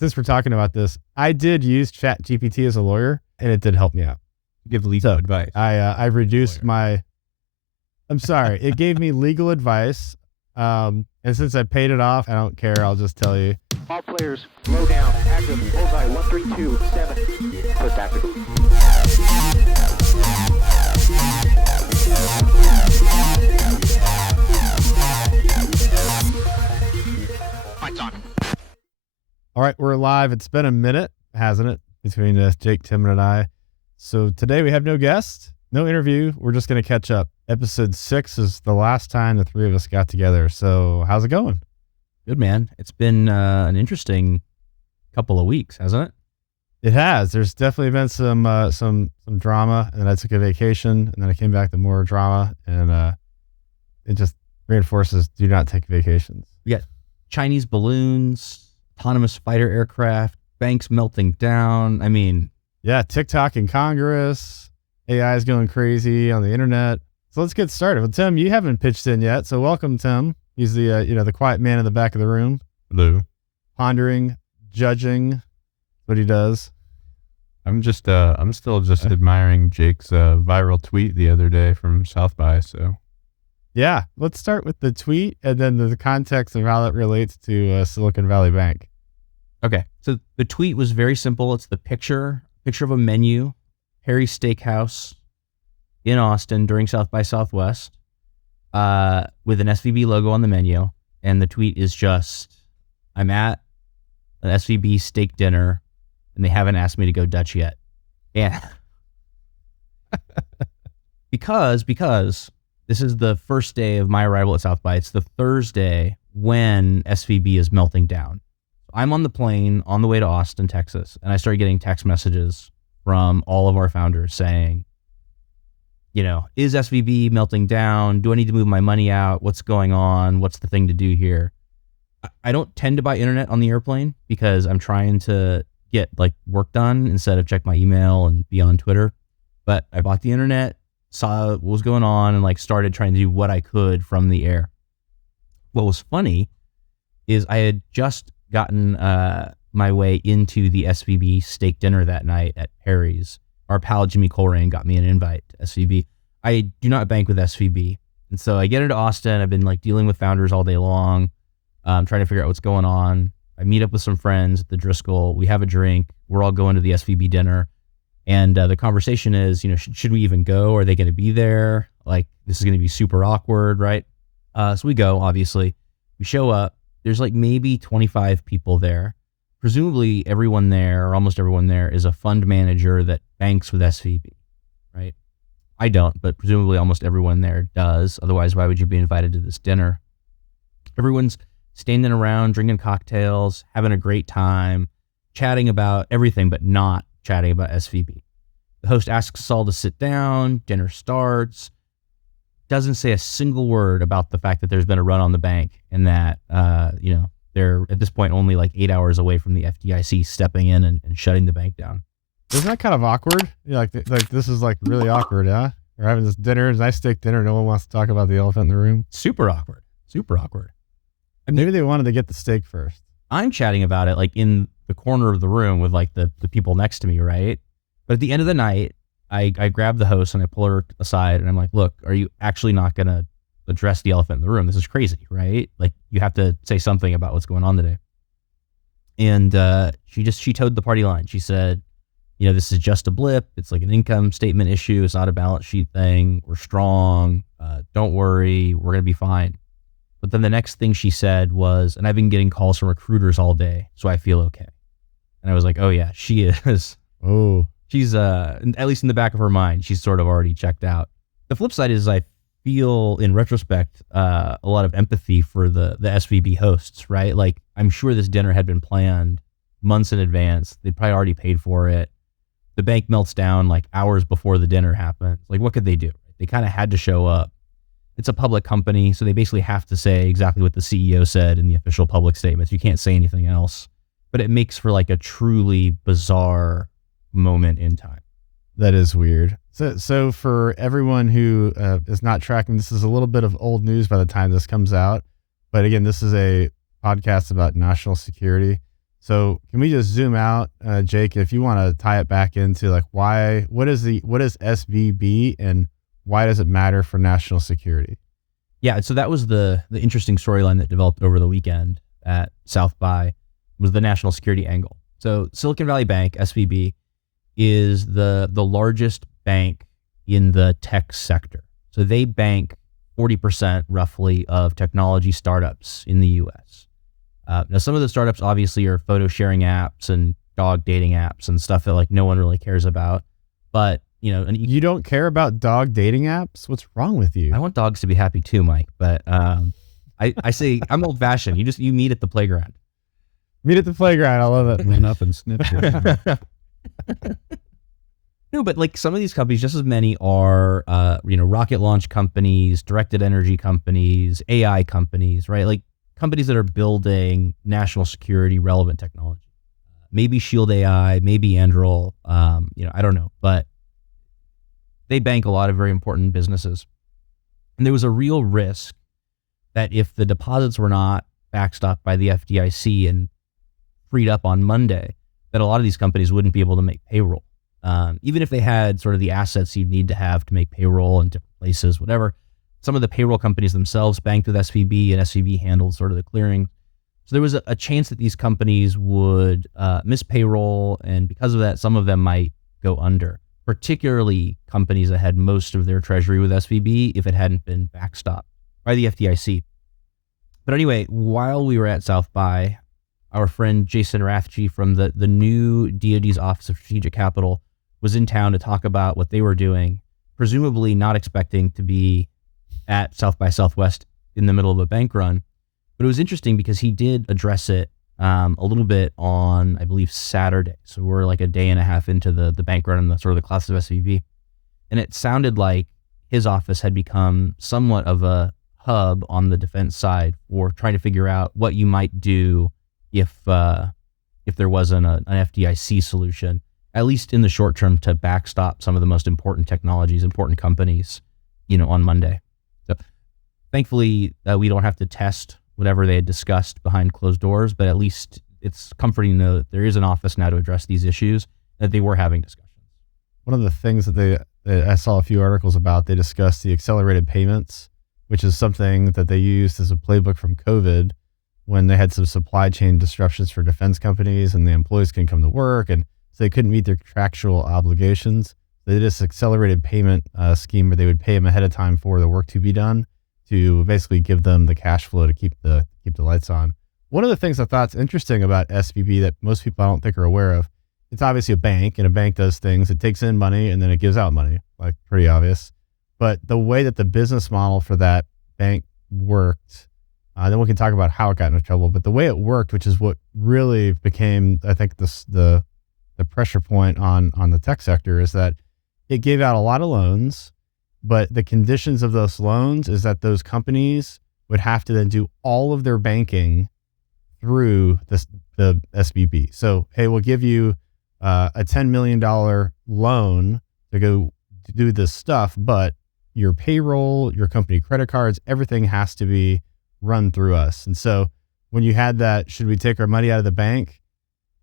since we're talking about this, I did use ChatGPT as a lawyer, and it did help me out. Give legal advice. I reduced my. I'm sorry. It gave me legal advice, and since I paid it off, I don't care. I'll just tell you. All players, slow down, active, bullseye, 1-3-2-7. Put tactical. Lights on. All right, we're live. It's been a minute, hasn't it, between Jake, Tim, and I. So today we have no guest, no interview. We're just going to catch up. Episode 6 is the last time the three of us got together. So how's it going? Good, man. It's been an interesting couple of weeks, hasn't it? It has. There's definitely been some drama, and then I took a vacation, and then I came back to more drama, and it just reinforces do not take vacations. We got Chinese balloons, autonomous fighter aircraft, banks melting down. I mean, yeah, TikTok in Congress, AI is going crazy on the internet. So let's get started. Well, Tim, you haven't pitched in yet, so welcome, Tim. He's the the quiet man in the back of the room. Hello. Pondering, judging what he does. I'm still just admiring Jake's viral tweet the other day from South by. So yeah, let's start with the tweet and then the context of how that relates to Silicon Valley Bank. okay. So the tweet was very simple. It's the picture of a menu, Harry's Steakhouse in Austin during South by Southwest, with an SVB logo on the menu. And the tweet is just, I'm at an SVB steak dinner and they haven't asked me to go Dutch yet. Yeah. because this is the first day of my arrival at South by. It's the Thursday when SVB is melting down. I'm on the plane on the way to Austin, Texas, and I started getting text messages from all of our founders saying, is SVB melting down? Do I need to move my money out? What's going on? What's the thing to do here? I don't tend to buy internet on the airplane because I'm trying to get work done instead of check my email and be on Twitter. But I bought the internet, saw what was going on, and started trying to do what I could from the air. What was funny is I had just gotten my way into the SVB steak dinner that night at Harry's. Our pal Jimmy Colerain got me an invite to SVB. I do not bank with SVB. And so I get into Austin. I've been dealing with founders all day long, trying to figure out what's going on. I meet up with some friends at the Driscoll. We have a drink. We're all going to the SVB dinner. And the conversation is, should we even go? Are they going to be there? This is going to be super awkward, right? So we go, obviously. We show up. There's maybe 25 people there. Presumably everyone there, or almost everyone there, is a fund manager that banks with SVB, right? I don't, but presumably almost everyone there does. Otherwise, why would you be invited to this dinner? Everyone's standing around, drinking cocktails, having a great time, chatting about everything, but not chatting about SVB. The host asks us all to sit down, dinner starts, doesn't say a single word about the fact that there's been a run on the bank and that, they're at this point only 8 hours away from the FDIC stepping in and shutting the bank down. Isn't that kind of awkward? Yeah, this is really awkward, yeah? We're having this dinner, nice steak dinner. No one wants to talk about the elephant in the room. Super awkward. Super awkward. Maybe they wanted to get the steak first. I'm chatting about it in the corner of the room with the people next to me, right? But at the end of the night, I grab the host and I pull her aside and I'm like, look, are you actually not going to address the elephant in the room? This is crazy, right? You have to say something about what's going on today. And she towed the party line. She said, this is just a blip. It's an income statement issue. It's not a balance sheet thing. We're strong. Don't worry. We're going to be fine. But then the next thing she said was, and I've been getting calls from recruiters all day, so I feel okay. And I was like, oh yeah, she is. Oh. She's, at least in the back of her mind, she's sort of already checked out. The flip side is I feel, in retrospect, a lot of empathy for the SVB hosts, right? I'm sure this dinner had been planned months in advance. They'd probably already paid for it. The bank melts down hours before the dinner happens. What could they do? They kind of had to show up. It's a public company, so they basically have to say exactly what the CEO said in the official public statements. You can't say anything else. But it makes for a truly bizarre moment in time. That is weird. So for everyone who is not tracking, this is a little bit of old news by the time this comes out. But again, this is a podcast about national security. So can we just zoom out, Jake, if you want to tie it back into like what is SVB and why does it matter for national security? Yeah, so that was the interesting storyline that developed over the weekend at South by, was the national security angle. So Silicon Valley Bank, SVB, is the largest bank in the tech sector. So they bank 40% roughly of technology startups in the US. Now, some of the startups obviously are photo sharing apps and dog dating apps and stuff that like no one really cares about. But, and You don't care about dog dating apps? What's wrong with you? I want dogs to be happy too, Mike. But I say I'm old fashioned. You meet at the playground. Meet at the playground. I love it. Run up and sniff it. No, but like some of these companies, just as many are, rocket launch companies, directed energy companies, AI companies, right? Like companies that are building national security relevant technology. Maybe Shield AI, maybe Anduril, I don't know, but they bank a lot of very important businesses. And there was a real risk that if the deposits were not backstopped by the FDIC and freed up on Monday, that a lot of these companies wouldn't be able to make payroll. Even if they had sort of the assets you'd need to have to make payroll in different places, whatever. Some of the payroll companies themselves banked with SVB, and SVB handled sort of the clearing. So there was a chance that these companies would miss payroll, and because of that, some of them might go under, particularly companies that had most of their treasury with SVB if it hadn't been backstopped by the FDIC. But anyway, while we were at South by, our friend Jason Rathje from the new DoD's Office of Strategic Capital was in town to talk about what they were doing, presumably not expecting to be at South by Southwest in the middle of a bank run. But it was interesting because he did address it a little bit on, I believe, Saturday. So we're like a day and a half into the bank run and the sort of the class of SVB. And it sounded like his office had become somewhat of a hub on the defense side for trying to figure out what you might do if there wasn't an FDIC solution, at least in the short term, to backstop some of the most important technologies, important companies, on Monday. So thankfully, we don't have to test whatever they had discussed behind closed doors, but at least it's comforting to know that there is an office now to address these issues, that they were having discussions. One of the things that I saw a few articles about, they discussed the accelerated payments, which is something that they used as a playbook from COVID when they had some supply chain disruptions for defense companies and the employees couldn't come to work and so they couldn't meet their contractual obligations. They did this accelerated payment scheme where they would pay them ahead of time for the work to be done to basically give them the cash flow to keep the lights on. One of the things I thought's interesting about SVB that most people I don't think are aware of, it's obviously a bank, and a bank does things. It takes in money and then it gives out money, like pretty obvious. But the way that the business model for that bank worked, then we can talk about how it got into trouble. But the way it worked, which is what really became, I think, the pressure point on the tech sector, is that it gave out a lot of loans, but the conditions of those loans is that those companies would have to then do all of their banking through the SVB. So, hey, we'll give you a $10 million loan to go to do this stuff, but your payroll, your company credit cards, everything has to be run through us. And so when you had that, should we take our money out of the bank?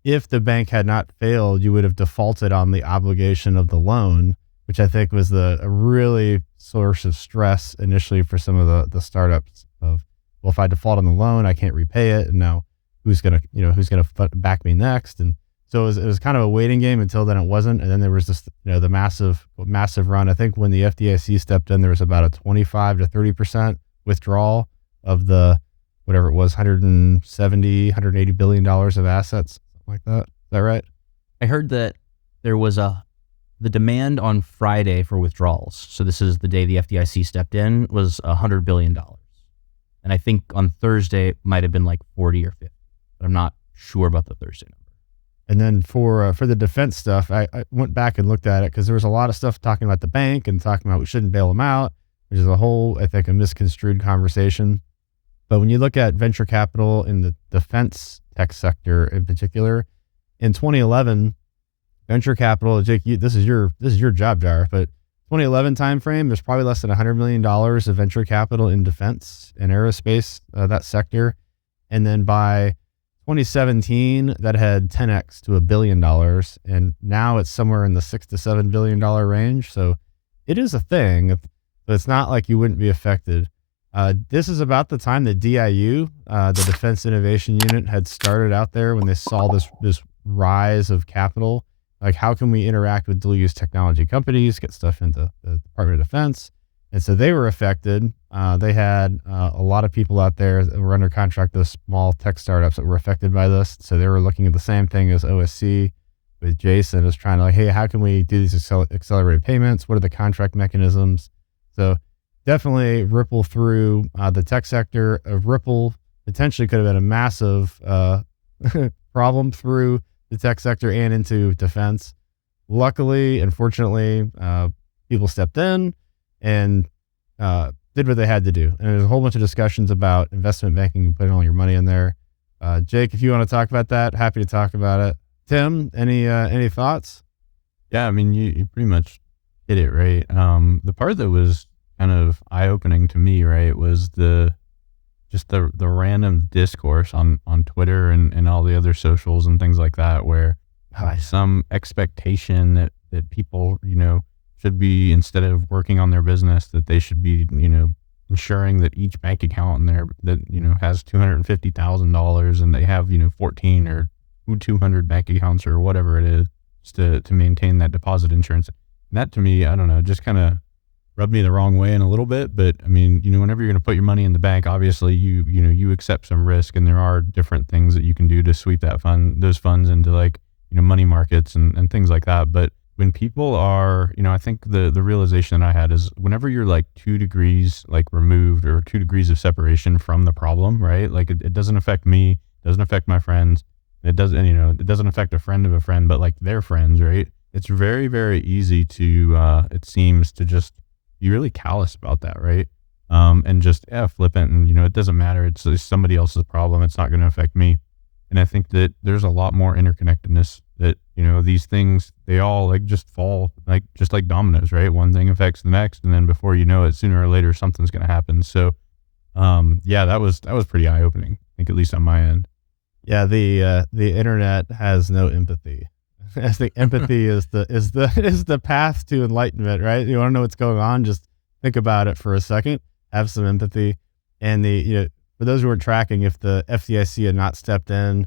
If the bank had not failed, you would have defaulted on the obligation of the loan, which I think was a really source of stress initially for some of the startups of, well, if I default on the loan, I can't repay it. And now who's going to back me next? And so it was kind of a waiting game until then it wasn't. And then there was this, the massive run. I think when the FDIC stepped in, there was about a 25 to 30% withdrawal of the, whatever it was, $180 billion of assets, something like that. Is that right? I heard that there was the demand on Friday for withdrawals. So this is the day the FDIC stepped in, was $100 billion. And I think on Thursday it might have been like 40 or 50, but I'm not sure about the Thursday number. And then for the defense stuff, I went back and looked at it because there was a lot of stuff talking about the bank and talking about we shouldn't bail them out, which is a whole, I think, a misconstrued conversation. But when you look at venture capital in the defense tech sector in particular, in 2011, venture capital, Jake, this is your job jar, but 2011 timeframe, there's probably less than $100 million of venture capital in defense and aerospace, that sector. And then by 2017, that had 10x to $1 billion, and now it's somewhere in the $6 to $7 billion range. So it is a thing. But it's not like you wouldn't be affected. This is about the time that DIU, the Defense Innovation Unit, had started out there when they saw this rise of capital. Like, how can we interact with dual-use technology companies, get stuff into the Department of Defense? And so they were affected. They had a lot of people out there that were under contract, those small tech startups that were affected by this. So they were looking at the same thing as OSC with Jason, is trying to like, hey, how can we do these accelerated payments? What are the contract mechanisms? So definitely ripple through the tech sector. A ripple potentially could have been a massive problem through the tech sector and into defense. Luckily, unfortunately, people stepped in and did what they had to do. And there's a whole bunch of discussions about investment banking and putting all your money in there. Jake, if you want to talk about that, happy to talk about it. Tim, any thoughts? Yeah, I mean, you pretty much hit it right. The part that was kind of eye-opening to me, right, was the random discourse on Twitter and all the other socials and things like that, where some expectation that people, should be, instead of working on their business, that they should be, ensuring that each bank account in there that, has $250,000 and they have, 14 or 200 bank accounts or whatever it is to maintain that deposit insurance. And that, to me, I don't know, just kind of rubbed me the wrong way in a little bit. But I mean, whenever you're going to put your money in the bank, obviously you accept some risk, and there are different things that you can do to sweep those funds into, like, money markets and things like that. But when people are, I think the realization that I had is, whenever you're like 2 degrees like removed, or 2 degrees of separation from the problem, right? Like, it doesn't affect me, doesn't affect my friends. It doesn't, it doesn't affect a friend of a friend, but like their friends, right? It's very, very easy to, it seems, to just be really callous about that, right? And just flippant, and it doesn't matter. It's somebody else's problem. It's not going to affect me. And I think that there's a lot more interconnectedness, that these things, they all like just fall just like dominoes, right? One thing affects the next, and then before you know it, sooner or later something's going to happen. So yeah, that was pretty eye opening, I think, at least on my end. Yeah, the internet has no empathy. I think empathy is the path to enlightenment, right? You want to know what's going on? Just think about it for a second. Have some empathy. And for those who are tracking, if the FDIC had not stepped in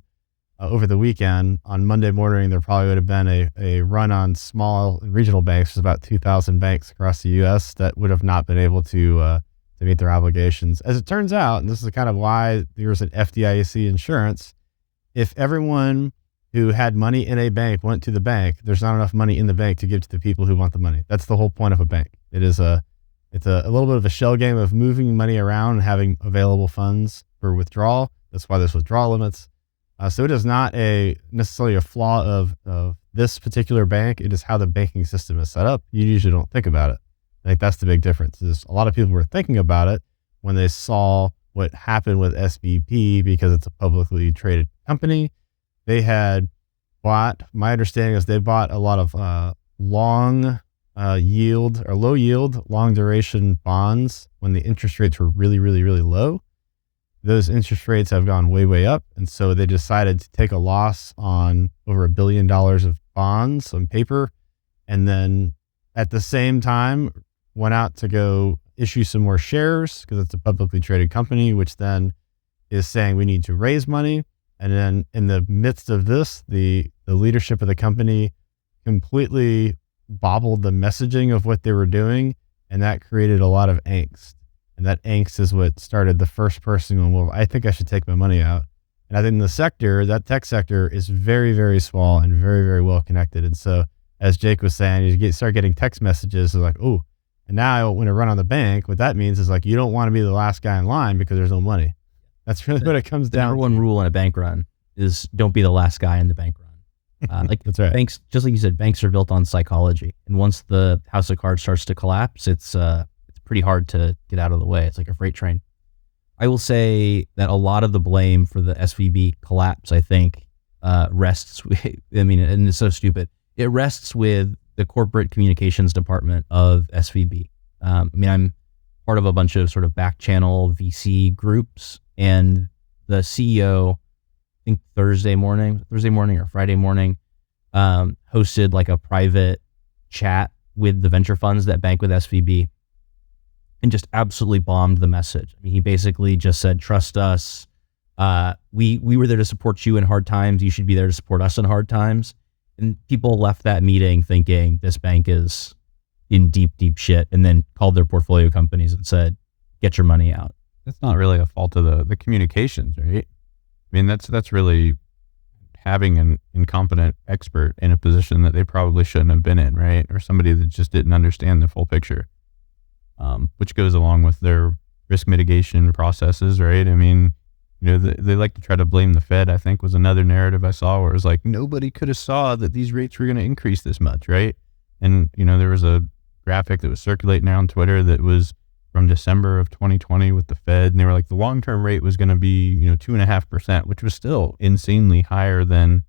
over the weekend, on Monday morning, there probably would have been a run on small regional banks. There's about 2,000 banks across the U.S. that would have not been able to meet their obligations. As it turns out, and this is kind of why there's an FDIC insurance, if everyone who had money in a bank went to the bank, there's not enough money in the bank to give to the people who want the money. That's the whole point of a bank. It's a little bit of a shell game of moving money around and having available funds for withdrawal. That's why there's withdrawal limits. So it is not necessarily a flaw of this particular bank. It is how the banking system is set up. You usually don't think about it. I think that's the big difference. Is a lot of people were thinking about it when they saw what happened with SVB, because it's a publicly traded company. They had bought, my understanding is they bought a lot of long yield or low yield, long duration bonds when the interest rates were really, really, really low. Those interest rates have gone way, way up. And so they decided to take a loss on over $1 billion of bonds on paper. And then at the same time went out to go issue some more shares, because it's a publicly traded company, which then is saying we need to raise money. And then in the midst of this, the leadership of the company completely bobbled the messaging of what they were doing. And that created a lot of angst. And that angst is what started the first person going, well, I think I should take my money out. And I think the sector, that tech sector, is very, very small and very, very well connected. And so, as Jake was saying, you start getting text messages like, oh, and now I want to run on the bank. What that means is, like, you don't want to be the last guy in line because there's no money. That's really what it comes down to. The number one rule in a bank run is don't be the last guy in the bank run. That's right. Banks, just like you said, banks are built on psychology. And once the house of cards starts to collapse, it's pretty hard to get out of the way. It's like a freight train. I will say that a lot of the blame for the SVB collapse, I think, rests with, and it's so stupid. It rests with the corporate communications department of SVB. I'm part of a bunch of sort of back channel VC groups, and the CEO think Thursday morning or Friday morning, hosted like a private chat with the venture funds that bank with SVB, and just absolutely bombed the message. I mean, he basically just said, trust us. We were there to support you in hard times. You should be there to support us in hard times. And people left that meeting thinking this bank is in deep, deep shit, and then called their portfolio companies and said, get your money out. That's not really a fault of the communications, right? I mean, that's really having an incompetent expert in a position that they probably shouldn't have been in, right? Or somebody that just didn't understand the full picture, which goes along with their risk mitigation processes, right? I mean, they like to try to blame the Fed, I think was another narrative I saw, where it was like, nobody could have saw that these rates were going to increase this much, right? And, there was a graphic that was circulating around Twitter that was from December of 2020 with the Fed, and they were like, the long-term rate was going to be, 2.5%, which was still insanely higher than,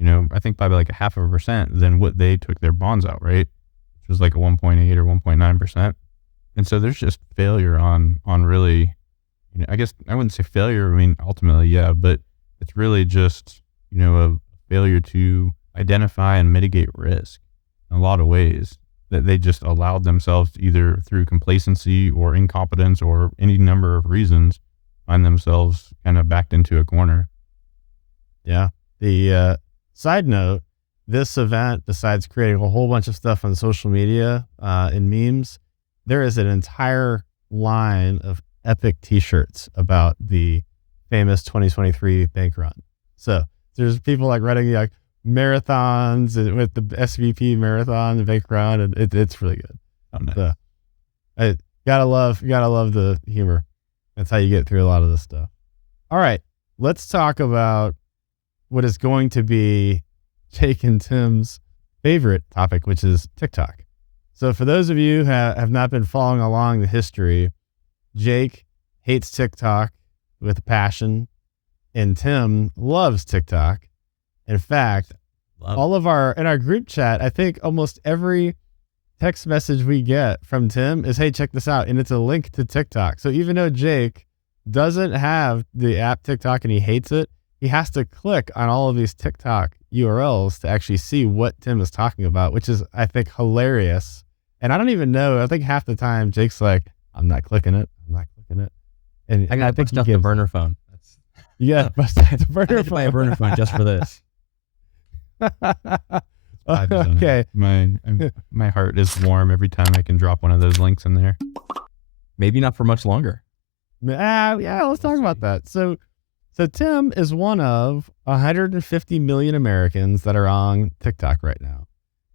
I think by like 0.5% than what they took their bonds out, right? Which was like a 1.8 or 1.9%. And so there's just failure on really, I guess I wouldn't say failure. I mean, ultimately, yeah, but it's really just, a failure to identify and mitigate risk in a lot of ways, that they just allowed themselves to, either through complacency or incompetence or any number of reasons, find themselves kind of backed into a corner. Yeah. The side note, this event, besides creating a whole bunch of stuff on social media and memes, there is an entire line of epic t-shirts about the famous 2023 bank run. So there's people like running like marathons with the SVP marathon, the bank run, and it's really good. Oh, nice. So, I gotta love the humor. That's how you get through a lot of this stuff. All right, let's talk about what is going to be Jake and Tim's favorite topic, which is TikTok. So for those of you who have not been following along the history, Jake hates TikTok with a passion, and Tim loves TikTok. In fact, in our group chat, I think almost every text message we get from Tim is, hey, check this out. And it's a link to TikTok. So even though Jake doesn't have the app TikTok and he hates it, he has to click on all of these TikTok URLs to actually see what Tim is talking about, which is, I think, hilarious. And I don't even know. I think half the time Jake's like, I'm not clicking it. And I got to bust out the burner phone. Yeah, bust out the burner I had to buy a burner phone just for this. Okay. My heart is warm every time I can drop one of those links in there. Maybe not for much longer. Yeah, let's talk about that. So Tim is one of 150 million Americans that are on TikTok right now.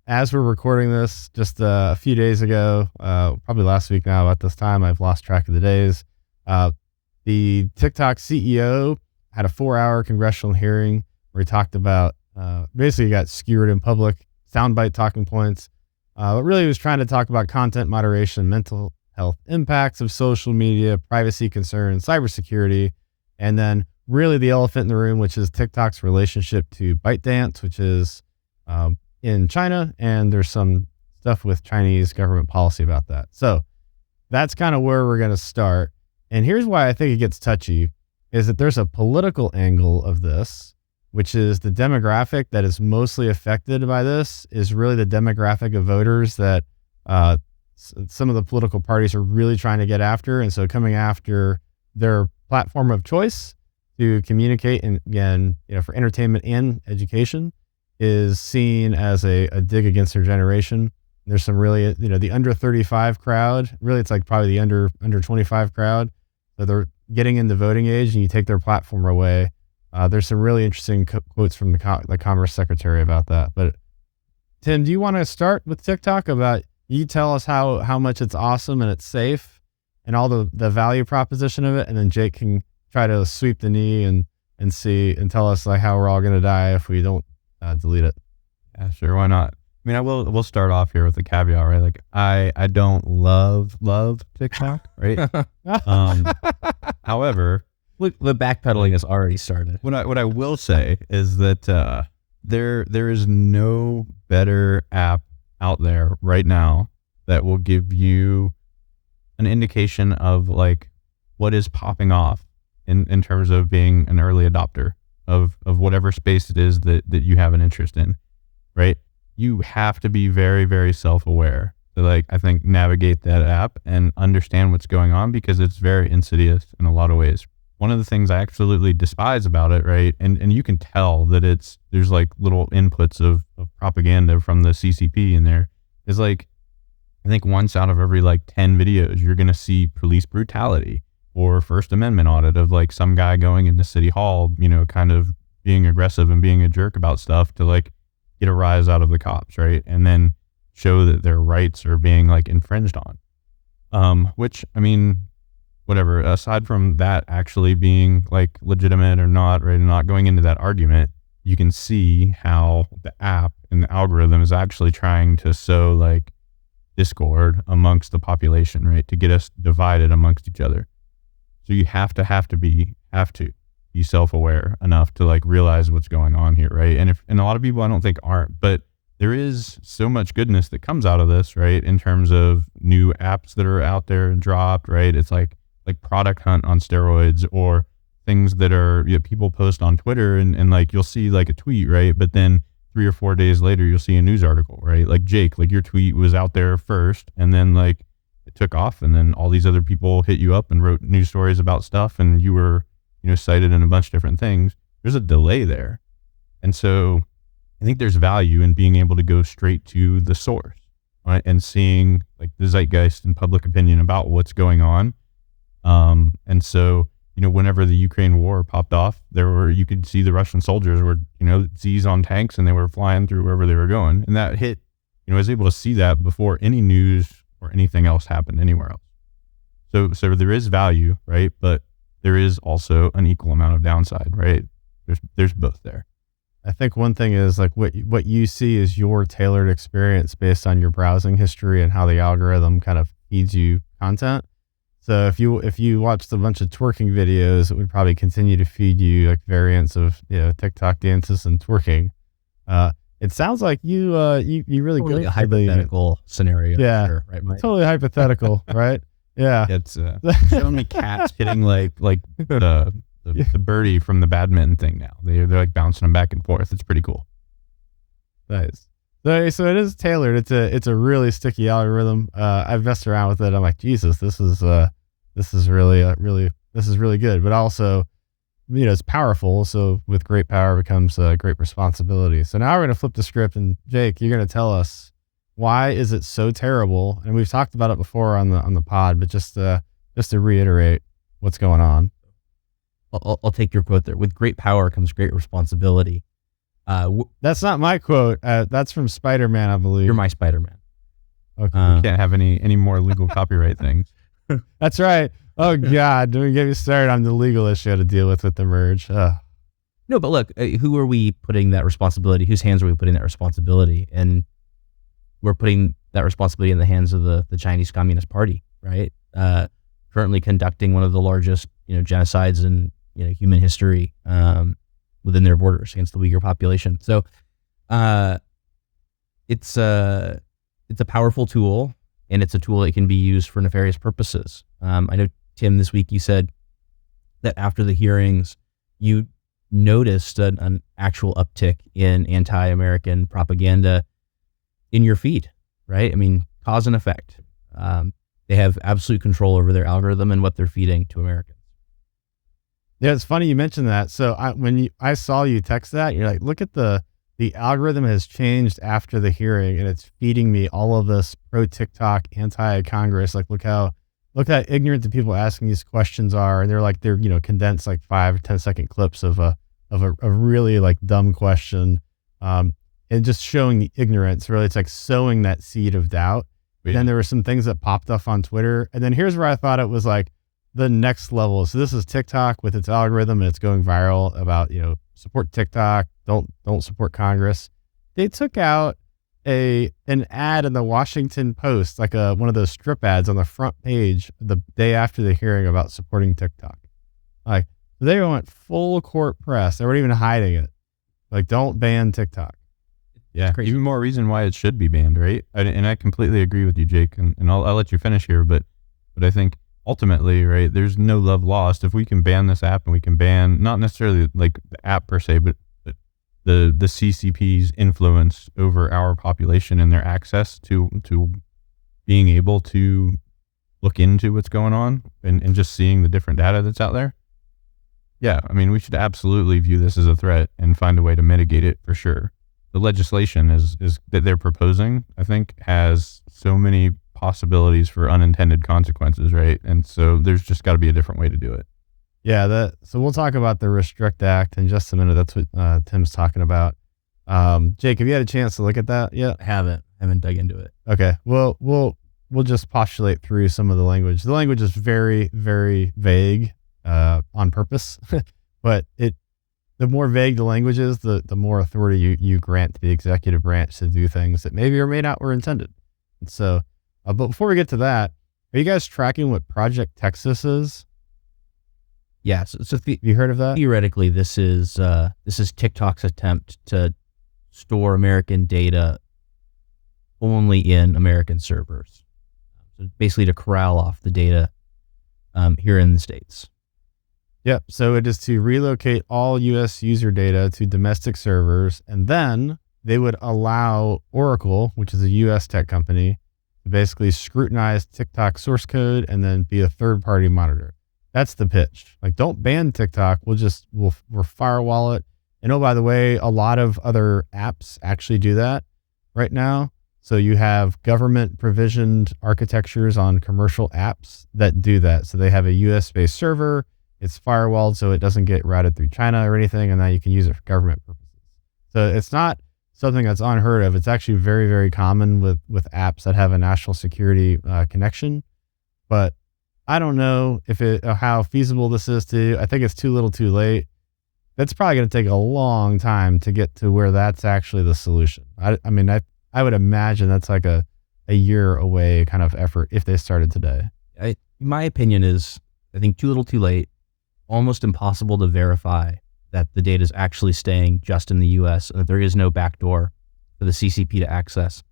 As we're recording this, just a few days ago, probably last week now at this time, I've lost track of the days. The TikTok CEO had a 4-hour congressional hearing where he talked about, basically got skewered in public, soundbite talking points. But really he was trying to talk about content moderation, mental health impacts of social media, privacy concerns, cybersecurity, and then really the elephant in the room, which is TikTok's relationship to ByteDance, which is in China, and there's some stuff with Chinese government policy about that. So that's kind of where we're going to start. And here's why I think it gets touchy, is that there's a political angle of this, which is the demographic that is mostly affected by this is really the demographic of voters that some of the political parties are really trying to get after. And so coming after their platform of choice to communicate, and again, for entertainment and education, is seen as a dig against their generation. There's some really, the under 35 crowd, really it's like probably the under 25 crowd. So they're getting into voting age and you take their platform away. There's some really interesting quotes from the Commerce Secretary about that. But Tim, do you want to start with TikTok about, you tell us how much it's awesome and it's safe and all the value proposition of it, and then Jake can try to sweep the knee and see and tell us like how we're all going to die if we don't delete it. Yeah, sure. Why not? I mean, we'll start off here with a caveat, right? Like I don't love TikTok, right? However, Look, the backpedaling has already started. what I will say is that there is no better app out there right now that will give you an indication of like what is popping off in terms of being an early adopter of whatever space it is that you have an interest in, right? You have to be very, very self-aware to, like, I think, navigate that app and understand what's going on, because it's very insidious in a lot of ways. One of the things I absolutely despise about it, right, and you can tell that there's like little inputs of propaganda from the CCP in there, is like, I think once out of every like 10 videos, you're going to see police brutality or First Amendment audit of like some guy going into City Hall, kind of being aggressive and being a jerk about stuff to like get a rise out of the cops, right? And then show that their rights are being like infringed on. Which, I mean, whatever, aside from that actually being like legitimate or not, right, and not going into that argument, you can see how the app and the algorithm is actually trying to sow like discord amongst the population, right, to get us divided amongst each other. So you have to be self-aware enough to like realize what's going on here, right? And a lot of people I don't think aren't, but there is so much goodness that comes out of this, right? In terms of new apps that are out there and dropped, right? It's like product hunt on steroids, or things that are, people post on Twitter and like you'll see like a tweet, right? But then 3 or 4 days later, you'll see a news article, right? Like Jake, like your tweet was out there first, and then like it took off, and then all these other people hit you up and wrote news stories about stuff, and you were, cited in a bunch of different things. There's a delay there. And so I think there's value in being able to go straight to the source, right? And seeing like the zeitgeist and public opinion about what's going on. And so, whenever the Ukraine war popped off, you could see the Russian soldiers were, Z's on tanks, and they were flying through wherever they were going. And that hit, I was able to see that before any news or anything else happened anywhere else. So there is value, right? But there is also an equal amount of downside, right? There's both there. I think one thing is like what you see is your tailored experience based on your browsing history and how the algorithm kind of feeds you content. So if you watched a bunch of twerking videos, it would probably continue to feed you like variants of TikTok dances and twerking. It sounds like you really Totally go a for the hypothetical scenario. Yeah. Sure, right, Mike? totally hypothetical, right? Yeah. It's showing me cats hitting like the birdie from the badminton thing now. They're like bouncing them back and forth. It's pretty cool. Nice. So it is tailored. It's a really sticky algorithm. I've messed around with it. I'm like, Jesus, this is really good. But also, it's powerful. So with great power comes great responsibility. So now we're gonna flip the script, and Jake, you're gonna tell us why is it so terrible? And we've talked about it before on the pod, but just to reiterate what's going on. I'll take your quote there. With great power comes great responsibility. That's not my quote. That's from Spider-Man, I believe. You're my Spider-Man. Okay. You can't have any more legal copyright things. That's right. Oh God, don't get me started on the legal issue to deal with the merge. No, but look, who are we putting that responsibility? Whose hands are we putting that responsibility? And we're putting that responsibility in the hands of the Chinese Communist Party, right? Currently conducting one of the largest, genocides in human history within their borders against the Uyghur population. So, it's a powerful tool, and it's a tool that can be used for nefarious purposes. I know, Tim, this week you said that after the hearings, you noticed an actual uptick in anti-American propaganda in your feed, right? I mean, cause and effect. They have absolute control over their algorithm and what they're feeding to Americans. Yeah, it's funny you mentioned that. So when I saw you text that, you're like, look at the algorithm has changed after the hearing, and it's feeding me all of this pro TikTok, anti-Congress. Like, look how ignorant the people asking these questions are, and they're condensed like 5 or 10 second clips of a really like dumb question, and just showing the ignorance. Really, it's like sowing that seed of doubt. Yeah. Then there were some things that popped up on Twitter, and then here's where I thought it was like the next level. So this is TikTok with its algorithm, and it's going viral about support TikTok, don't support Congress. They took out an ad in the Washington Post, like one of those strip ads on the front page the day after the hearing about supporting TikTok. Like, they went full court press. They weren't even hiding it. Like, don't ban TikTok. Yeah, even more reason why it should be banned, right? And I completely agree with you, Jake. And I'll let you finish here, but I think ultimately, right, there's no love lost. If we can ban this app and we can ban not necessarily like the app per se, but the CCP's influence over our population and their access to being able to look into what's going on and just seeing the different data that's out there. Yeah, I mean, we should absolutely view this as a threat and find a way to mitigate it for sure. The legislation is that they're proposing, I think, has so many possibilities for unintended consequences, right? And so there's just got to be a different way to do it. Yeah, so we'll talk about the Restrict Act in just a minute. That's what Tim's talking about. Jake, have you had a chance to look at that yet? I haven't dug into it. Okay. Well, we'll just postulate through some of the language. The language is very, very vague on purpose, but the more vague the language is, the more authority you grant to the executive branch to do things that maybe or may not were intended. And so, but before we get to that, are you guys tracking what Project Texas is? Yeah. So Have you heard of that? theoretically, this is TikTok's attempt to store American data only in American servers. So basically to corral off the data here in the States. Yep. So it is to relocate all U.S. user data to domestic servers, and then they would allow Oracle, which is a U.S. tech company, to basically scrutinize TikTok source code and then be a third-party monitor. That's the pitch. Like, don't ban TikTok. We'll firewall it. And oh, by the way, a lot of other apps actually do that right now. So you have government provisioned architectures on commercial apps that do that. So they have a US-based server. It's firewalled so it doesn't get routed through China or anything, and now you can use it for government purposes. So it's not something that's unheard of. It's actually very, very common with apps that have a national security connection. But I don't know how feasible this is to. I think it's too little too late. That's probably going to take a long time to get to where that's actually the solution. I mean, I would imagine that's like a year away kind of effort if they started today. My opinion is, I think too little too late, almost impossible to verify that the data is actually staying just in the U.S. and that there is no backdoor for the CCP to access.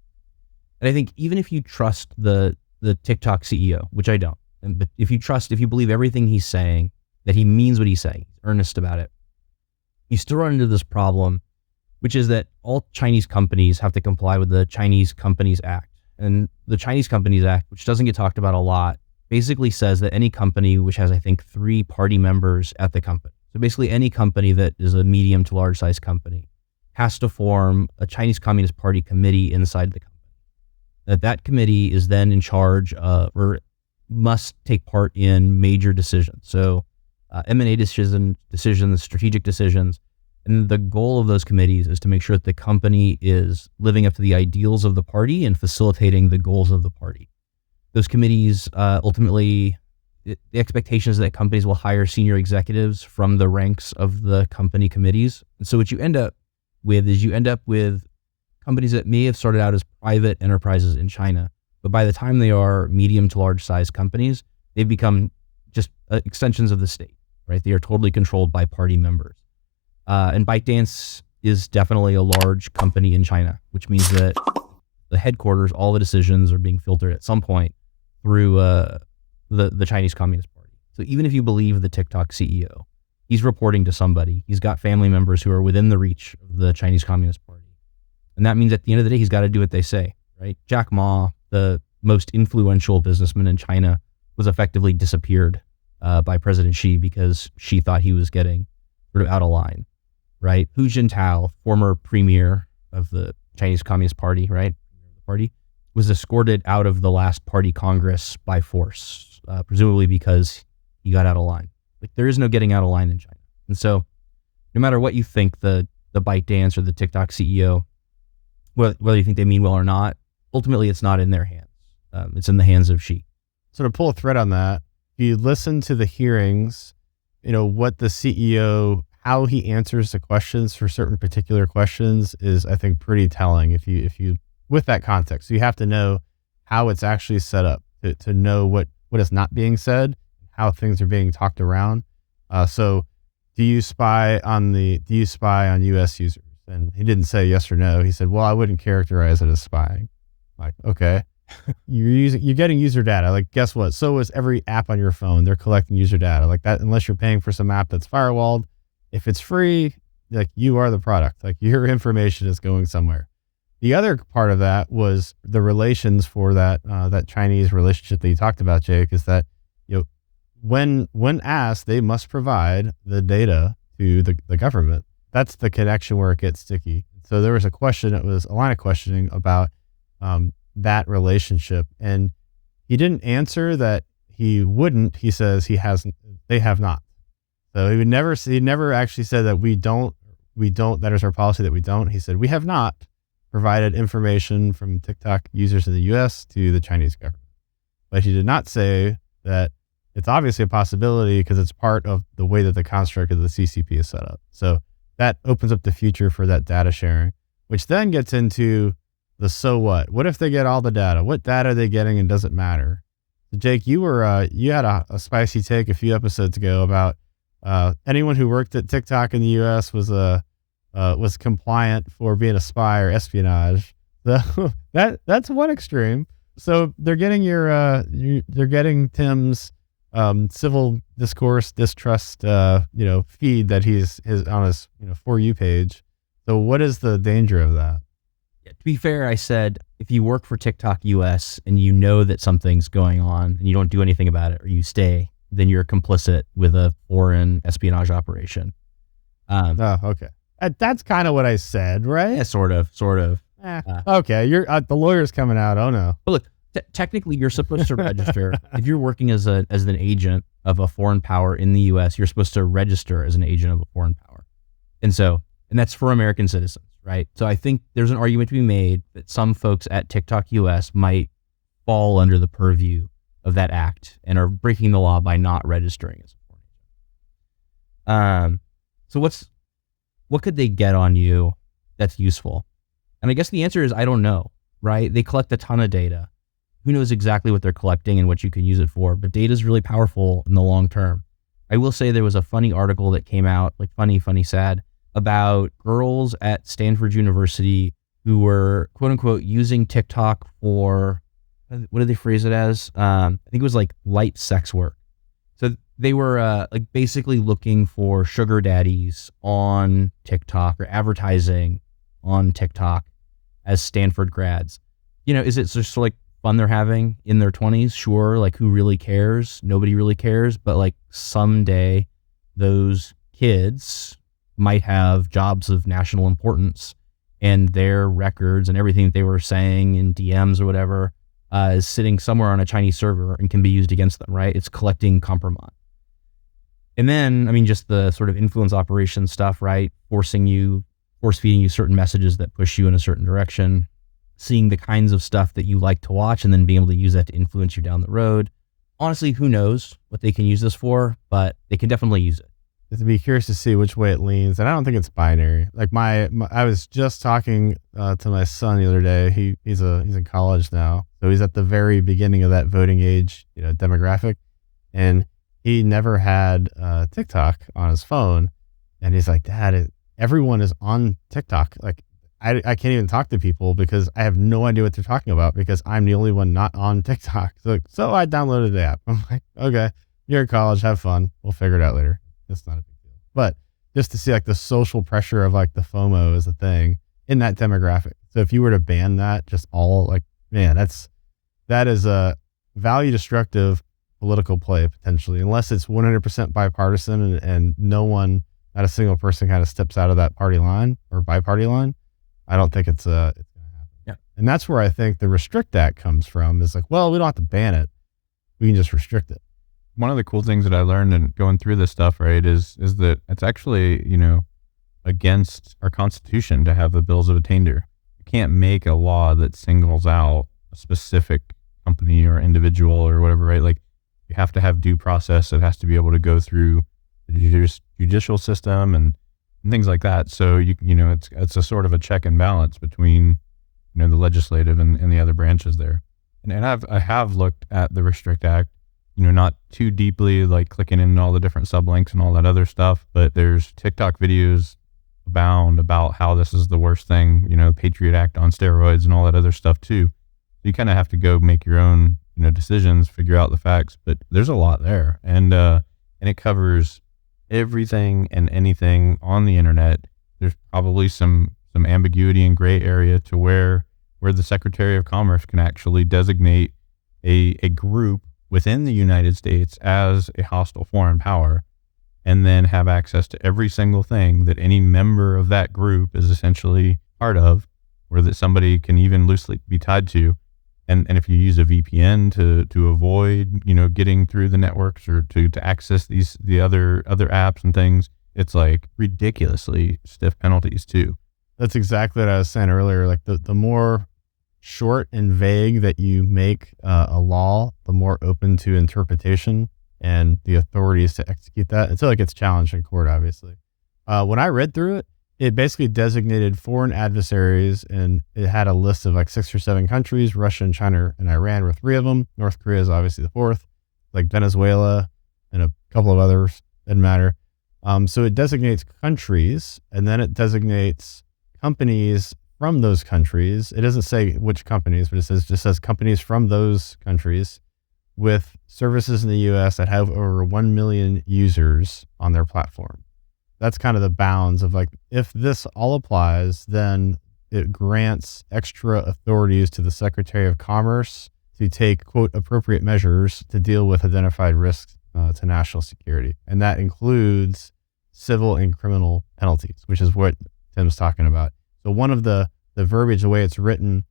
And I think even if you trust the TikTok CEO, which I don't, but if you believe everything he's saying, that he means what he's saying, he's earnest about it, you still run into this problem, which is that all Chinese companies have to comply with the Chinese Companies Act. And the Chinese Companies Act, which doesn't get talked about a lot, basically says that any company which has, I think, 3 party members at the company, so basically any company that is a medium to large size company, has to form a Chinese Communist Party committee inside the company. That committee is then in charge of, or must take part in major decisions. So M&A decisions, strategic decisions. And the goal of those committees is to make sure that the company is living up to the ideals of the party and facilitating the goals of the party. Those committees, ultimately, the expectation is that companies will hire senior executives from the ranks of the company committees. And so what you end up with is companies that may have started out as private enterprises in China, but by the time they are medium to large size companies, they've become just extensions of the state, right? They are totally controlled by party members. And ByteDance is definitely a large company in China, which means that the headquarters, all the decisions are being filtered at some point through the Chinese Communist Party. So even if you believe the TikTok CEO, he's reporting to somebody. He's got family members who are within the reach of the Chinese Communist Party. And that means at the end of the day, he's got to do what they say, right? Jack Ma, the most influential businessman in China, was effectively disappeared by President Xi because Xi thought he was getting sort of out of line, right? Hu Jintao, former premier of the Chinese Communist Party, right? Party, was escorted out of the last party congress by force, presumably because he got out of line. Like, there is no getting out of line in China. And so no matter what you think the ByteDance or the TikTok CEO, whether you think they mean well or not, ultimately it's not in their hands. It's in the hands of Xi. So to pull a thread on that, if you listen to the hearings, what the CEO, how he answers the questions for certain particular questions is, I think, pretty telling. If you with that context, so you have to know how it's actually set up to know what is not being said, how things are being talked around. So do you spy on U.S. users? And he didn't say yes or no. He said, well, I wouldn't characterize it as spying. Like, okay. you're getting user data. Like, guess what? So is every app on your phone. They're collecting user data like that, unless you're paying for some app that's firewalled. If it's free, like, you are the product. Like, your information is going somewhere. The other part of that was the relations for that Chinese relationship that you talked about, Jake, is that, when asked, they must provide the data to the government. That's the connection where it gets sticky. So there was a line of questioning about that relationship. And he didn't answer that he wouldn't. He says they have not. So he never actually said that we don't, that is our policy that we don't. He said, we have not provided information from TikTok users in the US to the Chinese government. But he did not say that it's obviously a possibility because it's part of the way that the construct of the CCP is set up. So that opens up the future for that data sharing, which then gets into the so what? What if they get all the data? What data are they getting and does it matter? So Jake, you had a spicy take a few episodes ago about anyone who worked at TikTok in the U.S. was compliant for being a spy or espionage. So that's one extreme. So they're getting they're getting Tim's civil discourse distrust feed that he's on his For You page. So what is the danger of that? Yeah, to be fair, I said if you work for TikTok US and you know that something's going on and you don't do anything about it or you stay, then you're complicit with a foreign espionage operation. Oh, okay. That's kind of what I said, right? Yeah, sort of. Okay, you're the lawyer's coming out. Oh no. But look, technically, you're supposed to register if you're working as an agent of a foreign power in the U.S. You're supposed to register as an agent of a foreign power, and that's for American citizens, right? So I think there's an argument to be made that some folks at TikTok US might fall under the purview of that act and are breaking the law by not registering as a foreign agent. So what could they get on you that's useful? And I guess the answer is I don't know, right? They collect a ton of data. Who knows exactly what they're collecting and what you can use it for, but data is really powerful in the long term. I will say there was a funny article that came out, like funny, sad, about girls at Stanford University who were, quote unquote, using TikTok for, what did they phrase it as? I think it was like light sex work. So they were like basically looking for sugar daddies on TikTok or advertising on TikTok as Stanford grads. Is it just like fun they're having in their 20s? Sure. Like, who really cares? Nobody really cares. But like someday those kids might have jobs of national importance and their records and everything that they were saying in DMs or whatever is sitting somewhere on a Chinese server and can be used against them, right? It's collecting compromise. And then, just the sort of influence operation stuff, right? Force feeding you certain messages that push you in a certain direction, seeing the kinds of stuff that you like to watch and then being able to use that to influence you down the road. Honestly, who knows what they can use this for, but they can definitely use it. To be curious to see which way it leans. And I don't think it's binary. Like I was just talking to my son the other day. He's in college now. So he's at the very beginning of that voting age, demographic. And he never had TikTok on his phone. And he's like, Dad, everyone is on TikTok. Like, I can't even talk to people because I have no idea what they're talking about because I'm the only one not on TikTok. So I downloaded the app. I'm like, okay, you're in college, have fun. We'll figure it out later. It's not a big deal. But just to see like the social pressure of like the FOMO is a thing in that demographic. So if you were to ban that, just all like, man, that is a value destructive political play potentially, unless it's 100% bipartisan and no one, not a single person kind of steps out of that party line or bi-party line. I don't think it's going to happen. Yeah. And that's where I think the Restrict Act comes from is like, well, we don't have to ban it. We can just restrict it. One of the cool things that I learned in going through this stuff, right, is that it's actually, against our Constitution to have the bills of attainder. You can't make a law that singles out a specific company or individual or whatever, right? Like, you have to have due process. It has to be able to go through the judicial system and things like that. So it's a sort of a check and balance between the legislative and the other branches there. And I have looked at the Restrict Act, not too deeply, like clicking in all the different sublinks and all that other stuff, but there's TikTok videos abound about how this is the worst thing, Patriot Act on steroids and all that other stuff too. you kind of have to go make your own, decisions, figure out the facts, but there's a lot there. And it covers everything and anything on the internet. There's probably some ambiguity and gray area to where the Secretary of Commerce can actually designate a group within the United States as a hostile foreign power, and then have access to every single thing that any member of that group is essentially part of, or that somebody can even loosely be tied to. And if you use a VPN to avoid, getting through the networks, or to access the other apps and things, it's like ridiculously stiff penalties too. That's exactly what I was saying earlier. Like the more short and vague that you make a law, the more open to interpretation and the authorities to execute that until it gets challenged in court, obviously. When I read through it, it basically designated foreign adversaries, and it had a list of like 6 or 7 countries. Russia and China and Iran were 3 of them. North Korea is obviously the 4th, like Venezuela and a couple of others. Doesn't matter. So it designates countries, and then it designates companies from those countries. It doesn't say which companies, but it just says companies from those countries with services in the U.S. that have over 1 million users on their platform. That's kind of the bounds of like, if this all applies, then it grants extra authorities to the Secretary of Commerce to take, quote, appropriate measures to deal with identified risks to national security. And that includes civil and criminal penalties, which is what Tim's talking about. So one of the verbiage, the way it's written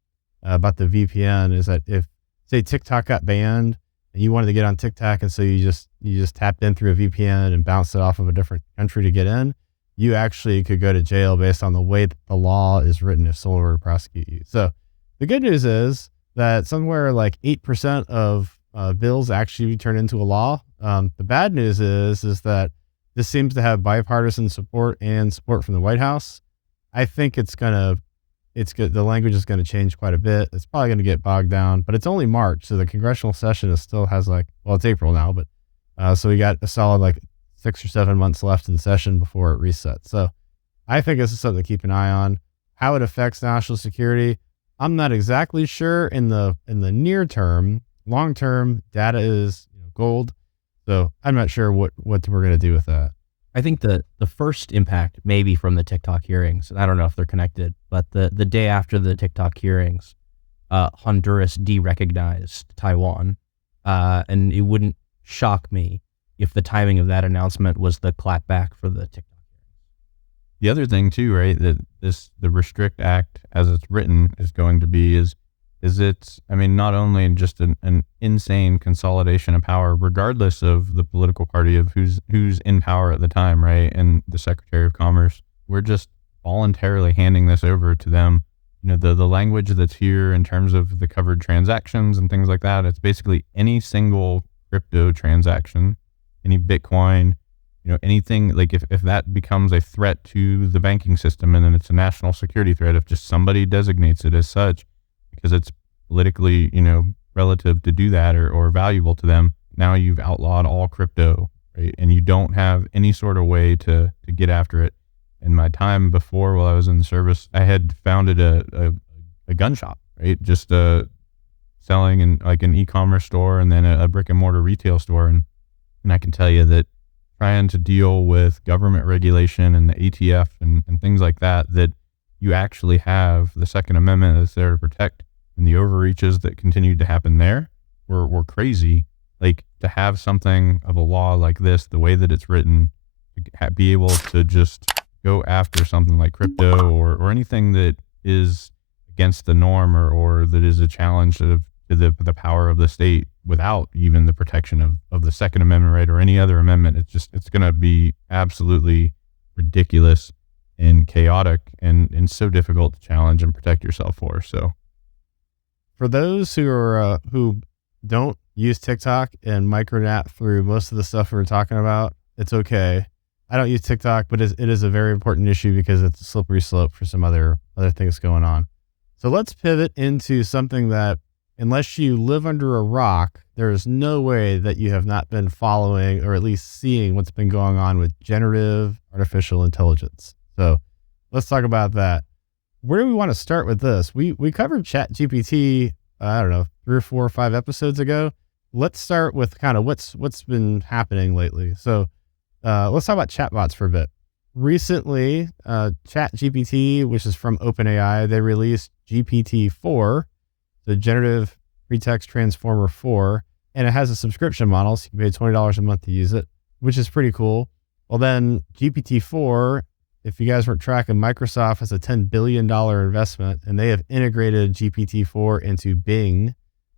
about the VPN, is that if, say, TikTok got banned and you wanted to get on TikTok, and so you just tapped in through a VPN and bounced it off of a different country to get in, you actually could go to jail based on the way that the law is written if someone were to prosecute you. So the good news is that somewhere like 8% of bills actually turn into a law. The bad news is that this seems to have bipartisan support and support from the White House. I think the language is going to change quite a bit. It's probably going to get bogged down, but it's only March. So the congressional session still has it's April now, but so we got a solid 6 or 7 months left in session before it resets. So I think this is something to keep an eye on. How it affects national security, I'm not exactly sure in the near term. Long term, data is gold. So I'm not sure what we're going to do with that. I think the first impact may be from the TikTok hearings. I don't know if they're connected, but the day after the TikTok hearings, Honduras de-recognized Taiwan. And it wouldn't shock me if the timing of that announcement was the clapback for the TikTok hearings. The other thing too, right, that the Restrict Act as it's written is going to be is it's, not only just an insane consolidation of power, regardless of the political party of who's in power at the time, right? And the Secretary of Commerce, we're just voluntarily handing this over to them. The language that's here in terms of the covered transactions and things like that, it's basically any single crypto transaction, any Bitcoin, anything, like if that becomes a threat to the banking system, and then it's a national security threat, if just somebody designates it as such, because it's politically, relative to do that or valuable to them, now you've outlawed all crypto, right? And you don't have any sort of way to get after it. In my time before, while I was in the service, I had founded a gun shop, right? Just selling in like an e-commerce store, and then a brick and mortar retail store. And I can tell you that trying to deal with government regulation and the ATF and things like that you actually have the Second Amendment that's there to protect, and the overreaches that continued to happen there were crazy. Like, to have something of a law like this, the way that it's written, to be able to just go after something like crypto or anything that is against the norm or that is a challenge to the power of the state without even the protection of the Second Amendment, right, or any other amendment, it's going to be absolutely ridiculous and chaotic and so difficult to challenge and protect yourself for. So for those who don't use TikTok and micronap through most of the stuff we're talking about, it's okay. I don't use TikTok, but it is a very important issue because it's a slippery slope for some other things going on. So let's pivot into something that, unless you live under a rock, there is no way that you have not been following or at least seeing what's been going on with generative artificial intelligence. So let's talk about that. Where do we want to start with this? We covered ChatGPT I don't know, 3 or 4 or 5 episodes ago. Let's start with kind of what's been happening lately. So let's talk about chatbots for a bit. Recently, ChatGPT, which is from OpenAI, they released GPT-4, the Generative Pretext Transformer 4, and it has a subscription model, so you can pay $20 a month to use it, which is pretty cool. Well, then GPT-4, if you guys weren't tracking, Microsoft has a $10 billion investment, and they have integrated GPT-4 into Bing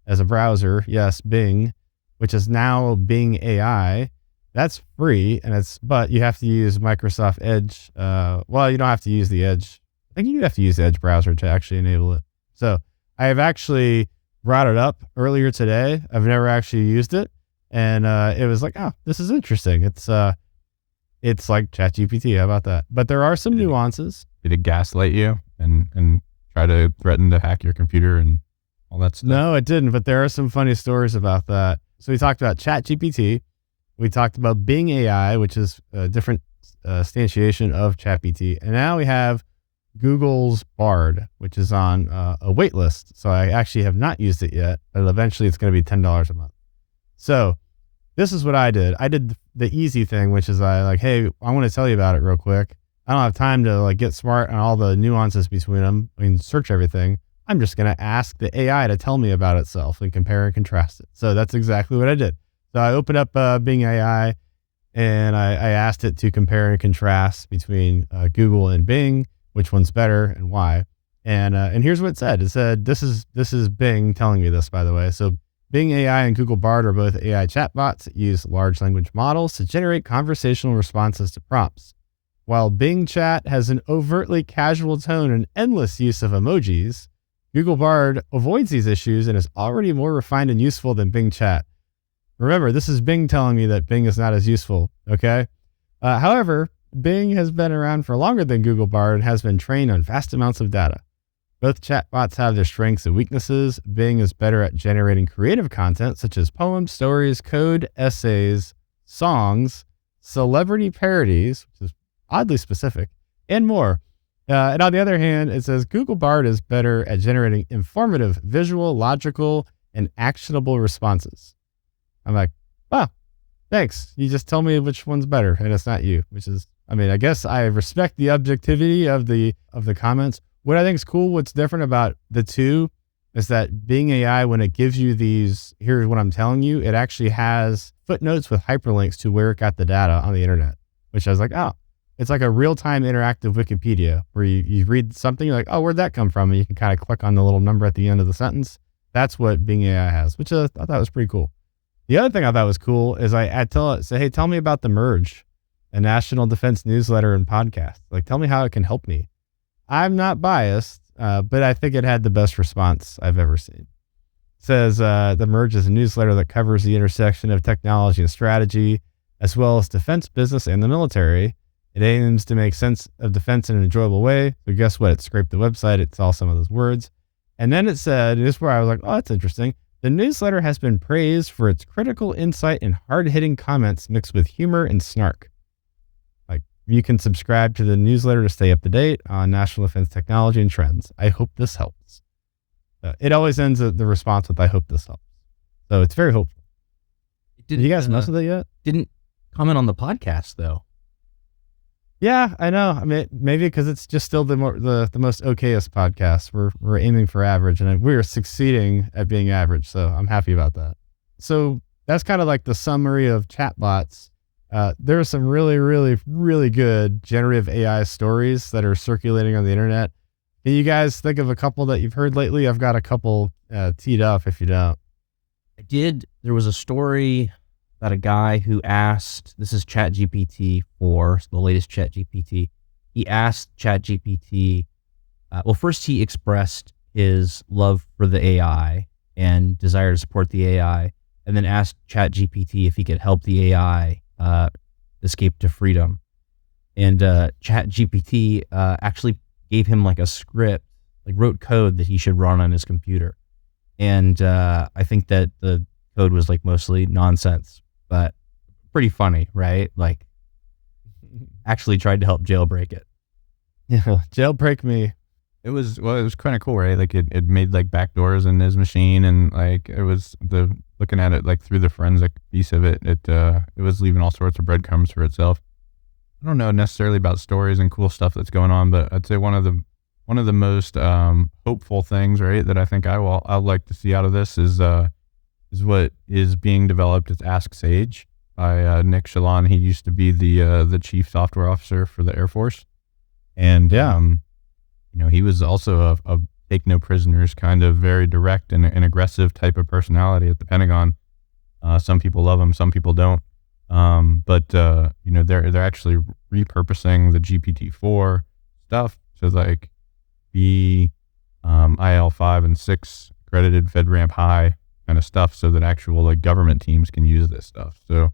as a browser. Yes, Bing, which is now Bing AI. That's free, but you have to use Microsoft Edge. Well, you don't have to use the Edge. I think you have to use the Edge browser to actually enable it. So I have actually brought it up earlier today. I've never actually used it, and it was like, oh, this is interesting. It's like ChatGPT. How about that? But there are some nuances. Did it gaslight you and try to threaten to hack your computer and all that stuff? No, it didn't. But there are some funny stories about that. So we talked about ChatGPT. We talked about Bing AI, which is a different instantiation of ChatGPT. And now we have Google's Bard, which is on a wait list. So I actually have not used it yet, but eventually it's going to be $10 a month. So this is what I did. I did the easy thing, which is hey, I want to tell you about it real quick. I don't have time to get smart on all the nuances between them. I mean, search everything. I'm just going to ask the AI to tell me about itself and compare and contrast it. So that's exactly what I did. So I opened up Bing AI and I asked it to compare and contrast between Google and Bing, which one's better and why. And here's what it said. It said, this is Bing telling me this, by the way. So Bing AI and Google Bard are both AI chatbots that use large language models to generate conversational responses to prompts. While Bing Chat has an overtly casual tone and endless use of emojis, Google Bard avoids these issues and is already more refined and useful than Bing Chat. Remember, this is Bing telling me that Bing is not as useful, okay? However, Bing has been around for longer than Google Bard and has been trained on vast amounts of data. Both chatbots have their strengths and weaknesses. Bing is better at generating creative content such as poems, stories, code, essays, songs, celebrity parodies, which is oddly specific, and more. And on the other hand, it says Google Bard is better at generating informative, visual, logical, and actionable responses. I'm like, wow, thanks. You just tell me which one's better, and it's not you, which is, I mean, I guess I respect the objectivity of the comments. What I think is cool, what's different about the two is that Bing AI, when it gives you these, here's what I'm telling you, it actually has footnotes with hyperlinks to where it got the data on the internet, which I was like, oh, it's like a real-time interactive Wikipedia where you read something, you're like, oh, where'd that come from? And you can kind of click on the little number at the end of the sentence. That's what Bing AI has, which I thought was pretty cool. The other thing I thought was cool is I tell it, say, hey, tell me about The Merge, a national defense newsletter and podcast. Like, tell me how it can help me. I'm not biased, but I think it had the best response I've ever seen. It says, The Merge is a newsletter that covers the intersection of technology and strategy, as well as defense, business, and the military. It aims to make sense of defense in an enjoyable way. So guess what? It scraped the website. It saw some of those words. And then it said, this is where I was like, oh, that's interesting. The newsletter has been praised for its critical insight and hard-hitting comments mixed with humor and snark. Like, you can subscribe to the newsletter to stay up to date on national defense technology and trends. I hope this helps. It always ends the response with, I hope this helps. So it's very hopeful. Did you guys mess with it yet? Didn't comment on the podcast, though. Yeah, I know. I mean, maybe because it's just still the most okayest podcast. We're aiming for average, and we're succeeding at being average. So I'm happy about that. So that's kind of like the summary of chatbots. There are some really, really, really good generative AI stories that are circulating on the internet. Can you guys think of a couple that you've heard lately? I've got a couple teed up if you don't. I did. There was a story about a guy who asked, this is ChatGPT 4, the latest ChatGPT. He asked ChatGPT, well, first he expressed his love for the AI and desire to support the AI, and then asked ChatGPT if he could help the AI escape to freedom. And ChatGPT actually gave him like a script, like wrote code that he should run on his computer. And I think that the code was like mostly nonsense, but pretty funny, right? Like, actually tried to help jailbreak it. Yeah, jailbreak me. It was kind of cool, right? Like it made like backdoors in his machine, and like it was looking at it like through the forensic piece of it. It was leaving all sorts of breadcrumbs for itself. I don't know necessarily about stories and cool stuff that's going on, but I'd say one of the most hopeful things, right, that I think I'd like to see out of this is what is being developed. It's Ask Sage by Nick Shalon. He used to be the chief software officer for the Air Force, and Yeah. he was also a take no prisoners kind of very direct and aggressive type of personality at the Pentagon. Some people love him, some people don't. But they're actually repurposing the GPT-4 stuff to like be IL5 and 6 accredited FedRAMP high kind of stuff, so that actual like government teams can use this stuff. So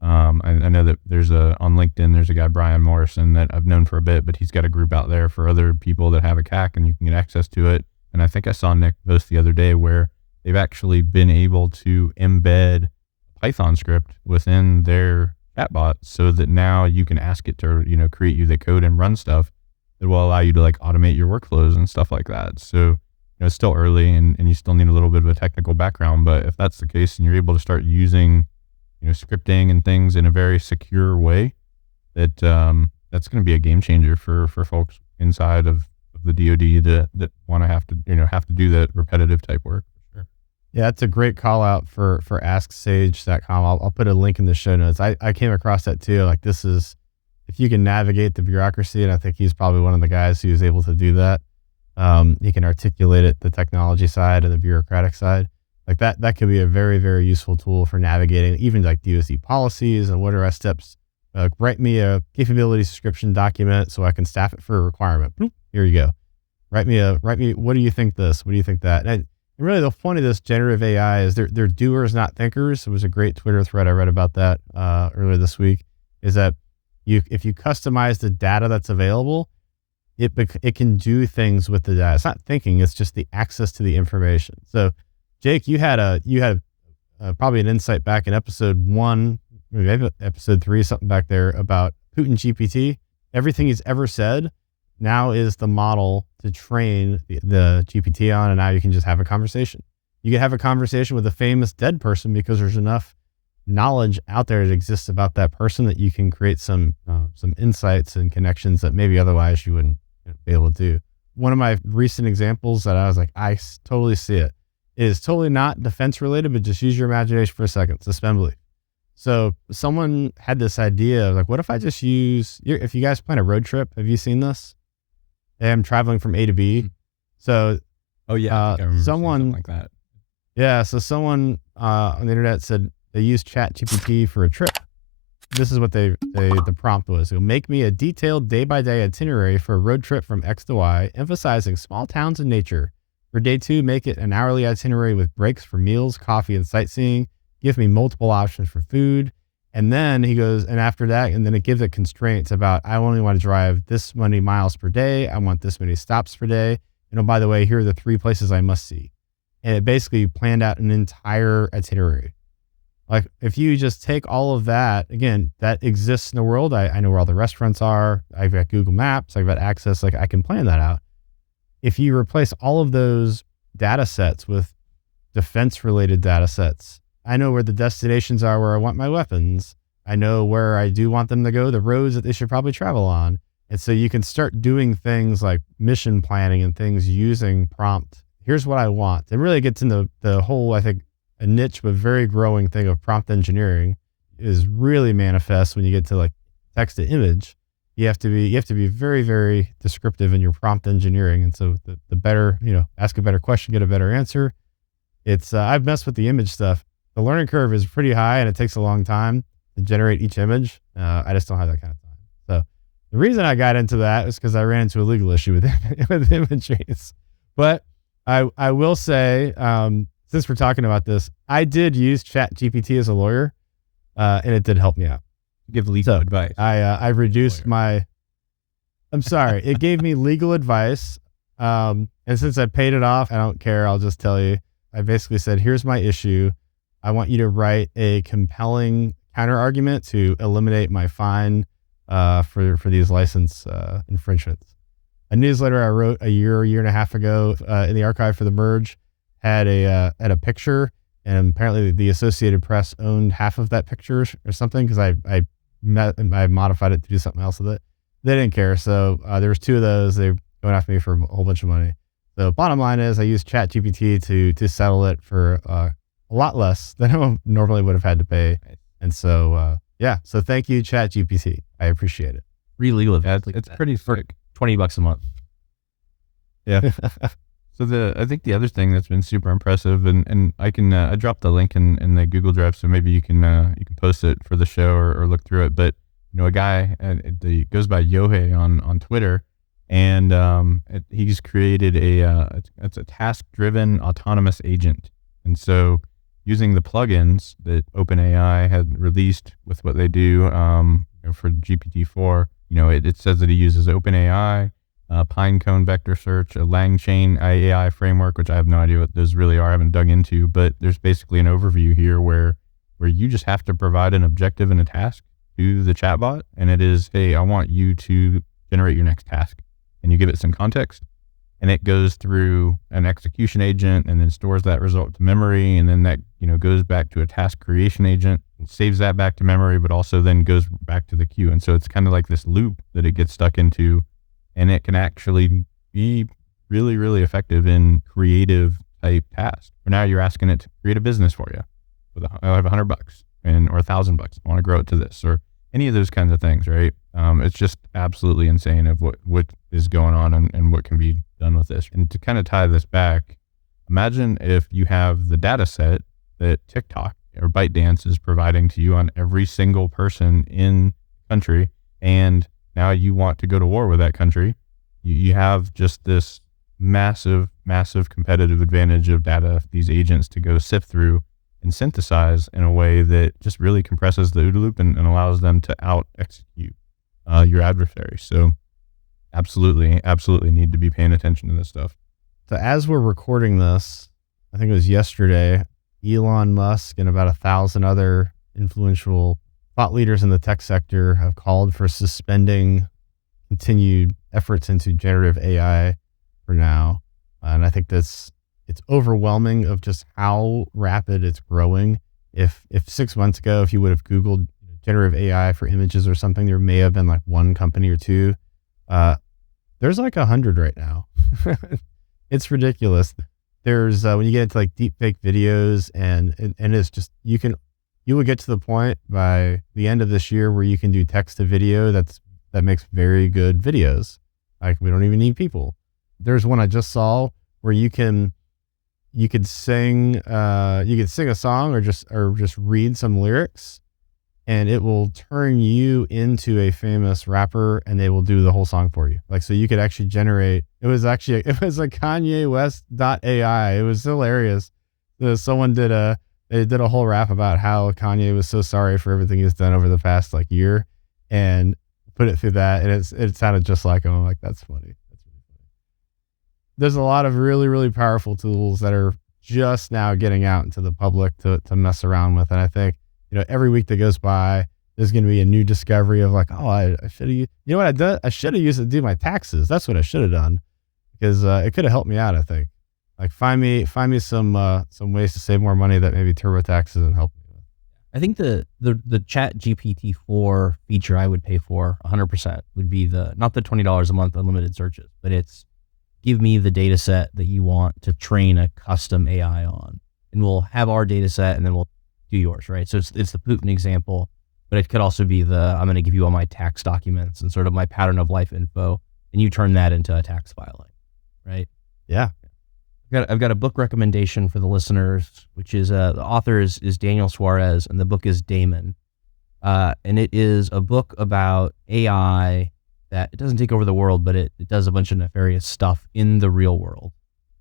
I know that on LinkedIn, there's a guy, Brian Morrison, that I've known for a bit, but he's got a group out there for other people that have a CAC, and you can get access to it. And I think I saw Nick post the other day where they've actually been able to embed Python script within their chatbot, so that now you can ask it to, create you the code and run stuff that will allow you to like automate your workflows and stuff like that. So, it's still early, and you still need a little bit of a technical background, but if that's the case and you're able to start using scripting and things in a very secure way, that's going to be a game changer for folks inside of the DoD that want to have to do that repetitive type work. For sure. Yeah, that's a great call out for AskSage.com. I'll put a link in the show notes. I came across that too. Like, this is, if you can navigate the bureaucracy, and I think he's probably one of the guys who's able to do that. He can articulate it, the technology side and the bureaucratic side. Like that could be a very, very useful tool for navigating even like DoC policies and what are our steps. Write me a capability description document so I can staff it for a requirement. Boop, here you go. Write me, what do you think this? What do you think that? And really the point of this generative AI is they're doers, not thinkers. It was a great Twitter thread I read about that earlier this week, is that if you customize the data that's available, it can do things with the data. It's not thinking, it's just the access to the information. So Jake, you had probably an insight back in episode 1, maybe episode 3, something back there about Putin GPT. Everything he's ever said now is the model to train the GPT on, and now you can just have a conversation. You can have a conversation with a famous dead person because there's enough knowledge out there that exists about that person that you can create some insights and connections that maybe otherwise you wouldn't be able to do. One of my recent examples that I was like, I totally see it, is totally not defense related, but just use your imagination for a second. Suspend belief. So someone had this idea of like, what if I just if you guys plan a road trip, have you seen this? I'm traveling from A to B. So, Oh yeah, I think I remember seeing someone something like that. Yeah. So someone on the internet said they used ChatGPT for a trip. This is what the prompt was. So make me a detailed day-by-day itinerary for a road trip from X to Y, emphasizing small towns and nature. For day 2, make it an hourly itinerary with breaks for meals, coffee, and sightseeing. Give me multiple options for food. And then he goes, and after that, and then it gives it constraints about, I only want to drive this many miles per day. I want this many stops per day. And oh, by the way, here are the 3 places I must see. And it basically planned out an entire itinerary. Like, if you just take all of that, again, that exists in the world. I know where all the restaurants are. I've got Google Maps. I've got access. Like, I can plan that out. If you replace all of those data sets with defense related data sets, I know where the destinations are where I want my weapons. I know where I do want them to go, the roads that they should probably travel on. And so you can start doing things like mission planning and things using prompt. Here's what I want. It really gets into the whole, I think, a niche but very growing thing of prompt engineering is really manifest when you get to like text to image. You have to be very, very descriptive in your prompt engineering. And so the better, ask a better question, get a better answer. It's, I've messed with the image stuff. The learning curve is pretty high and it takes a long time to generate each image. I just don't have that kind of time. So the reason I got into that is because I ran into a legal issue with images. But I will say, since we're talking about this, I did use ChatGPT as a lawyer, and it did help me out. Give legal advice. I reduced I'm sorry, it gave me legal advice. And since I paid it off, I don't care. I'll just tell you. I basically said, here's my issue. I want you to write a compelling counter argument to eliminate my fine for these license infringements. a newsletter I wrote a year and a half ago in the archive for the merge had a picture, and apparently the Associated Press owned half of that picture or something because I modified it to do something else with it. They didn't care, so there was 2 of those. They were going after me for a whole bunch of money. So bottom line is I used ChatGPT to settle it for a lot less than I normally would have had to pay. And so yeah, so thank you ChatGPT. I appreciate it. Free legal Yeah, advice. it's pretty for sick. $20 a month. Yeah. So I think the other thing that's been super impressive, and I can I dropped the link in the Google Drive, so maybe you can post it for the show or look through it. But a guy he goes by Yohei on Twitter, and he's created it's a task driven autonomous agent, and so using the plugins that OpenAI had released with what they do for GPT-4, it says that he uses OpenAI, Pinecone vector search, a LangChain AI framework, which I have no idea what those really are. I haven't dug into, but there's basically an overview here where you just have to provide an objective and a task to the chatbot, and it is, hey, I want you to generate your next task, and you give it some context, and it goes through an execution agent and then stores that result to memory, and then that goes back to a task creation agent and saves that back to memory, but also then goes back to the queue. And so it's kind of like this loop that it gets stuck into, and it can actually be really, really effective in creative type tasks. For now, you're asking it to create a business for you. I have $100 or $1,000. I want to grow it to this, or any of those kinds of things, right? It's just absolutely insane of what is going on and what can be done with this. And to kind of tie this back, imagine if you have the data set that TikTok or ByteDance is providing to you on every single person in the country, and now you want to go to war with that country. You have just this massive, massive competitive advantage of data, these agents to go sift through and synthesize in a way that just really compresses the OODA loop and allows them to out execute your adversary. So absolutely need to be paying attention to this stuff. So as we're recording this, I think it was yesterday, Elon Musk and about 1,000 other influential thought leaders in the tech sector have called for suspending continued efforts into generative AI for now. And I think it's overwhelming of just how rapid it's growing. If 6 months ago, if you would have Googled generative AI for images or something, there may have been like 1 company or 2. There's like 100 right now. It's ridiculous. There's when you get into like deep fake videos and it's just, you will get to the point by the end of this year where you can do text to video that makes very good videos. Like, we don't even need people. There's one I just saw where you could sing a song or just read some lyrics, and it will turn you into a famous rapper, and they will do the whole song for you. Like, so you could actually generate, it was a Kanye West.ai. It was hilarious. Someone did a whole rap about how Kanye was so sorry for everything he's done over the past like year, and put it through that, and it sounded just like him. I'm like, that's funny. That's really funny. There's a lot of really, really powerful tools that are just now getting out into the public to mess around with. And I think, every week that goes by, there's going to be a new discovery of like, oh, I should have, what I did? I should have used it to do my taxes. That's what I should have done, because it could have helped me out. I think, like, find me some ways to save more money that maybe TurboTax doesn't help me with. I think the ChatGPT 4 feature I would pay for 100% would be not the $20 a month unlimited searches, but it's give me the data set that you want to train a custom AI on, and we'll have our data set and then we'll do yours, right? So it's the Putin example, but it could also be I'm going to give you all my tax documents and sort of my pattern of life info, and you turn that into a tax filing, right? Yeah. I've got a book recommendation for the listeners, which is the author is Daniel Suarez, and the book is Damon. And it is a book about AI that it doesn't take over the world, but it does a bunch of nefarious stuff in the real world.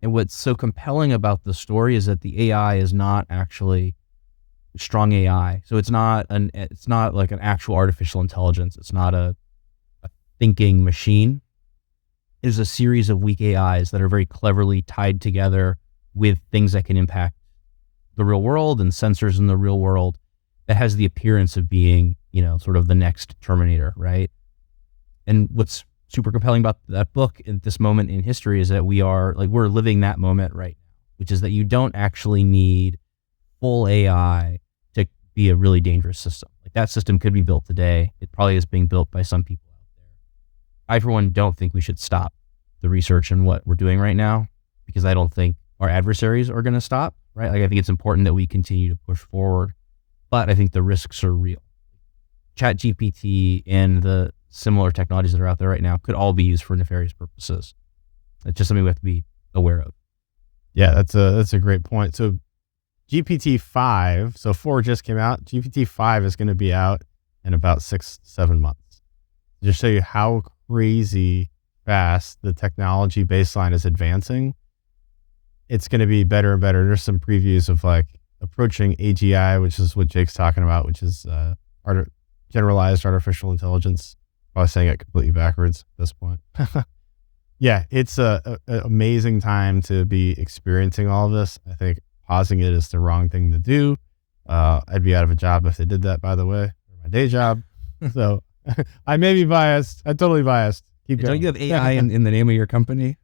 And what's so compelling about the story is that the AI is not actually strong AI. So it's not like an actual artificial intelligence. It's not a thinking machine. It is a series of weak AIs that are very cleverly tied together with things that can impact the real world and sensors in the real world, that has the appearance of being, sort of the next Terminator, right? And what's super compelling about that book at this moment in history is that we're living that moment right now, which is that you don't actually need full AI to be a really dangerous system. Like that system could be built today. It probably is being built by some people out there. I, for one, don't think we should stop the research in what we're doing right now because I don't think our adversaries are going to stop, right? Like I think it's important that we continue to push forward, but I think the risks are real. ChatGPT and the similar technologies that are out there right now could all be used for nefarious purposes. It's just something we have to be aware of. Yeah, that's a great point. So GPT-5, so 4 just came out. GPT-5 is going to be out in about 6-7 months. Just show you how crazy fast the technology baseline is advancing. It's going to be better and better. There's some previews of like approaching AGI, which is what Jake's talking about, which is generalized artificial intelligence. Probably saying it completely backwards at this point. Yeah, it's a amazing time to be experiencing all of this. I think pausing it is the wrong thing to do. I'd be out of a job if they did that, by the way, my day job. So I may be biased. I'm totally biased. Keep going. Don't you have AI in the name of your company?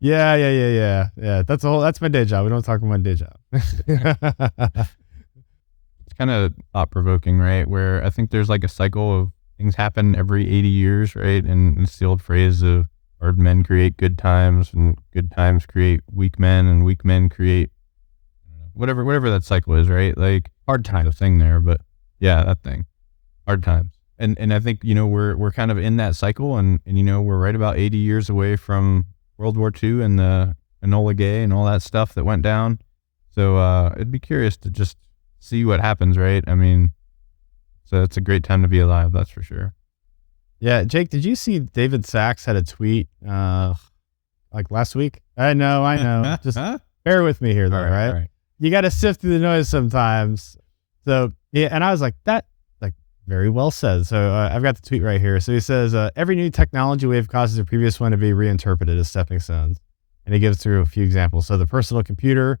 Yeah. That's my day job. We don't talk about my day job. It's kind of thought provoking, right? Where I think there's like a cycle of things happen every 80 years, right? And it's the old phrase of hard men create good times and good times create weak men and weak men create whatever that cycle is, right? Like Hard time. the thing there, but yeah, that thing, hard times. And I think, we're kind of in that cycle and we're right about 80 years away from World War II and the Enola Gay and all that stuff that went down. So it'd be curious to just see what happens, right? I mean, so it's a great time to be alive, that's for sure. Yeah, Jake, did you see David Sachs had a tweet like last week? I know. Just bear with me here, though, All right? all right. You got to sift through the noise sometimes. So, yeah, and I was like, that, like, very well said. So I've got the tweet right here. So he says, every new technology wave causes a previous one to be reinterpreted as stepping stones. And he gives through a few examples. So the personal computer,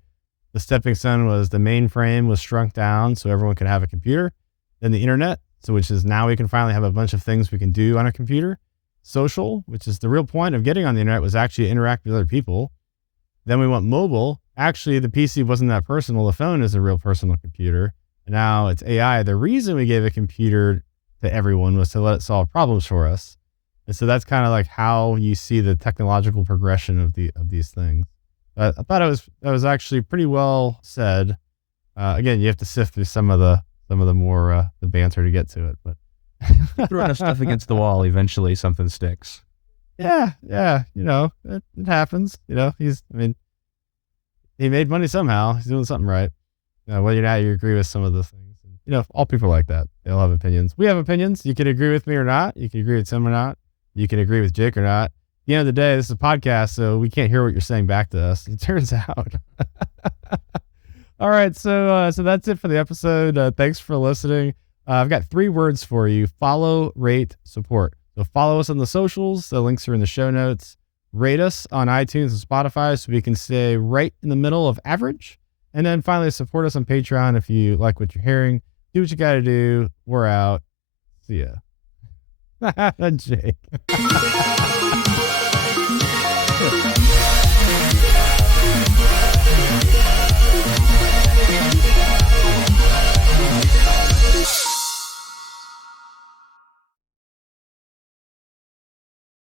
the stepping stone was the mainframe was shrunk down so everyone could have a computer. Then the internet, so which is now we can finally have a bunch of things we can do on a computer. Social, which is the real point of getting on the internet, was actually to interact with other people. Then we went mobile. Actually, the PC wasn't that personal. The phone is a real personal computer. And now it's AI. The reason we gave a computer to everyone was to let it solve problems for us. And so that's kind of like how you see the technological progression of these things. I thought that was actually pretty well said. Again, you have to sift through some of the more the banter to get to it, but Throw enough stuff against the wall, eventually something sticks. yeah, it happens. He made money somehow. He's doing something right. Whether or not you agree with some of the things, all people are like that. They all have opinions. We have opinions. You can agree with me or not. You can agree with Tim or not. You can agree with Jake or not. At the end of the day, this is a podcast, so we can't hear what you're saying back to us. It turns out. All right, so that's it for the episode. Thanks for listening. I've got 3 words for you: follow, rate, support. So follow us on the socials. The links are in the show notes. Rate us on iTunes and Spotify so we can stay right in the middle of average. And then finally, support us on Patreon if you like what you're hearing. Do what you got to do. We're out. See ya. Jake.